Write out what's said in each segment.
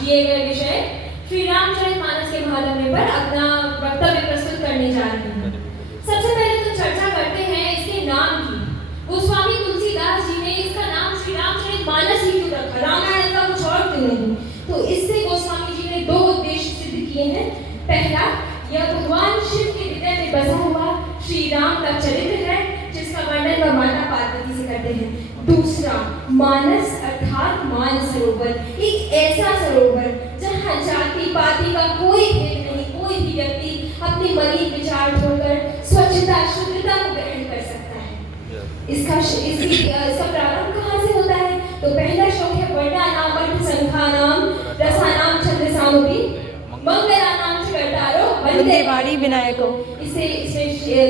दिए गए विषय श्री रामचरितमानस के महात्म्य पर अपना वक्तव्य प्रस्तुत करने जा रही हूँ। सबसे पहले तो चर्चा करते हैं इसके नाम की। गोस्वामी तुलसीदास जी ने इसका नाम श्री रामचरितमानस ही क्यों रखा, रामायण का कुछ और क्यों नहीं? तो इससे गोस्वामी जी ने दो उद्देश्य सिद्ध किए हैं। पहला, यह भगवान शिव के हृदय में बसा हुआ श्री राम का चरित्र है जिसका वर्णन वह माता पार्वती से करते हैं। दूसरा, मानस अर्थात मानसरोवर, एक ऐसा सरोवर जहाँ जाति पाति का कोई भेद नहीं, कोई भी व्यक्ति अपने मलिन विचार छोड़कर स्वच्छता शुद्धता को ग्रहण कर सकता है। इसका प्रारंभ कहाँ से होता है? तो पहला श्लोक है, वर्णानाम अर्थ संखानाम रसानाम छंदसामपि मंगलानाम च कर्तारो वंदे वाणी विनायको। इसमें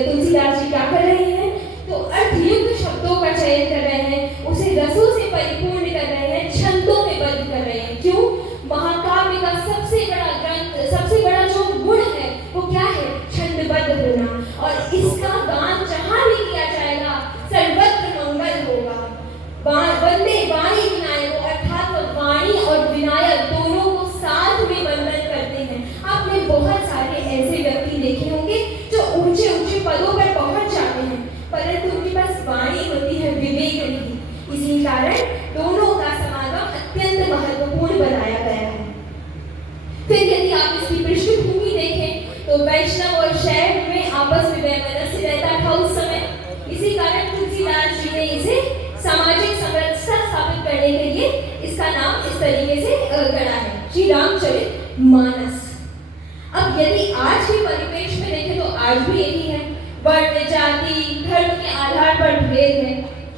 तुलसीदास जी क्या कर रहे हैं? तो अर्थयुक्त शब्दों का चयन कर रहे हैं, उसे रसों से परिपूर्ण कर रहे हैं, छंदों में बद्ध कर रहे हैं। क्यों? महाकाव्य का सबसे बड़ा ग्रंथ, सबसे बड़ा जो गुण है वो क्या है? छंदबद्ध होना। और इसका गान जहाँ भी किया जाएगा सर्वत्र मंगल होगा। वंदे वाणी विनायक अर्थात वाणी और विनायक दोनों को साथ में वंदन करते हैं। आपने बहुत सारे ऐसे व्यक्ति देखे होंगे जो ऊंचे ऊंचे पदों पर पहुंच जाते हैं परंतु उनके पास वाणी होती है विवेक नहीं। इसी कारण दोनों का समागम अत्यंत महत्वपूर्ण बनाया गया है। फिर यदि आप इसकी पृष्ठभूमि देखें तो वैष्णव और शैव में आपस में वैमनस्य रहता था उस समय। इसी कारण तुलसीदास जी ने इसे सामाजिक समरसता स्थापित करने के लिए इसका नाम इस तरीके से गढ़ा है, श्री रामचरितमानस। अब यदि आज के परिवेश में देखें तो आज भी यही है, वर्ण जाति धर्म के आधार पर भेद है।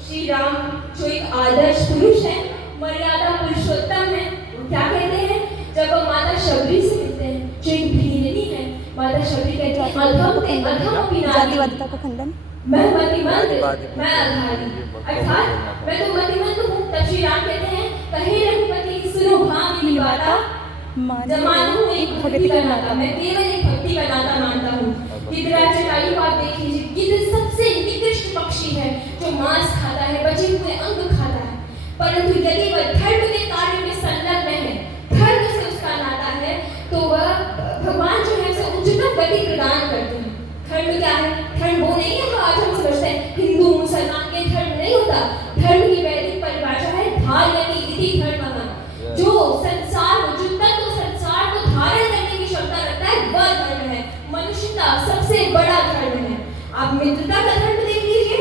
श्री राम जो एक आदर्श पुरुष है, मर्यादा पुरुषोत्तम है, क्या कहते हैं जब वो माता शबरी से मिलते हैं जो एक भीलनी है, माता शबरी कहती है जातिवादिता का खंडन, मैं मतिमंद मैं अधारी, अर्थात मैं तो मतिमंद हूँ। तब श्री राम कहते हैं, कहे रघुपति सुनो भामिनी बाता, मानू एक भक्ति का नाता, मैं केवल एक भक्ति का नाता मानता हूँ। गिद्धराज को आप देख लीजिए, गिद्ध सबसे निकृष्ट पक्षी है जो मांस खाता है, बचे हुए अंग खाता है, परंतु यदि वह धर्म के कार्य में संलग्न है, धर्म से उसका नाता है, तो वह भगवान जो है उसे उच्चतम गति प्रदान करते हैं। धर्म क्या है? धर्म वो नहीं है जो आज हम समझते हैं हिंदू मुसलमान के धर्म नहीं होता। धर्म की वैदिक परिभाषा है धार्यति इति धर्मः, जो संसार जो तत्व संसार को धारण करने की क्षमता रखता है वह धर्म है। मनुष्यता सबसे बड़ा धर्म है। आप मित्रता का धर्म देख लीजिए,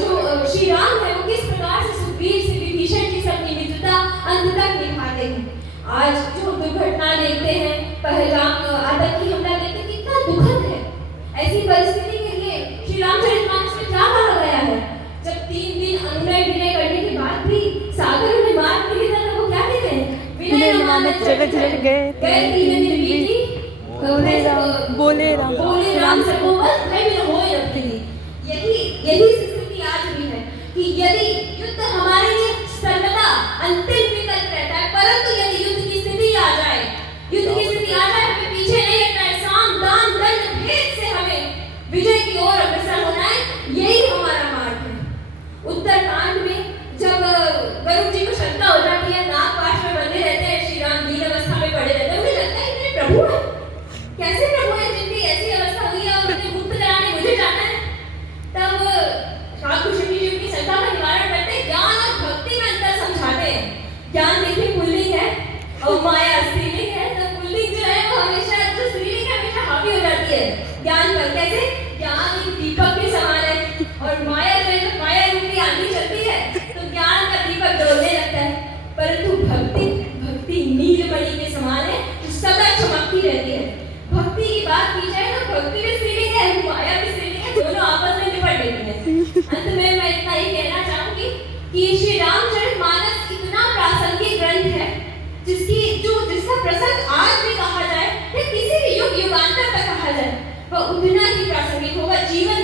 जो श्री राम है वो किस प्रकार से सुग्रीव से विभीषण की सबकी मित्रता अंत तक निभाते हैं। आज जो दुर्घटना देखते हैं, पहलगाम आतंकी हमला देखते हैं, कितना दुखद है। ऐसी परिस्थिति के लिए श्री रामचरितमानस में क्या कहा गया है? जब 3 दिन अनुनय विनय करने के बाद भी सागर में मार्ग नहीं था तो वो क्या कहते हैं? विनय मानस जगत जगत गए 3 दिन बीती बोले राम से को बस मैं भी होए रखती। यही स्थिति आज भी है कि यदि युद्ध हमारे लिए सर्वदा अंतिम विकल्प रहता है, परंतु यदि युद्ध की स्थिति आ जाए हमें पीछे नहीं हटना है, साम दान दंड भेद से हमें विजय की ओर अग्रसर होना है। यही हमारा मार्ग है। उत्तरकांड में जब गरुड़ जी को शंका हो जाती है, नाग पाश में बंधे रहते हैं, श्री राम दीन अवस्था में पड़े रहते हैं, उन्हें लगता है इतने प्रभु है, कैसे प्रभु है जिनकी ऐसी अवस्था हुई है और उन्हें मुक्त कराने मुझे जाना है। तब रामकृष्ण जी उनकी शंका का निवारण करते हैं, ज्ञान और भक्ति में अंतर समझाते हैं। ज्ञान देखिए पुल्लिंग है और माया स्त्रीलिंग है, तो पुल्लिंग जो है वो हमेशा, जो स्त्रीलिंग है हमेशा हावी हो जाती है ज्ञान पर। कैसे? ज्ञान एक दीपक के समान है और माया जो है, जब माया रूपी आंधी चलती है तो ज्ञान का दीपक डोलने लगता है, परंतु भक्ति नीलमणि के समान है जो सदा चमकती रहती है। भक्ति की बात की जाए तो भक्ति भी स्त्रीलिंग है, माया भी स्त्रीलिंग है, दोनों आपस में निपट लेती हैं। अंत में मैं इतना ही कहना चाहूंगी कि श्री रामचरितमानस इतना प्रासंगिक ग्रंथ है जिसका प्रसंग आज भी कहा जाए या किसी भी युगांतर तक कहा जाए वह उतना ही प्रासंगिक होगा। जीवन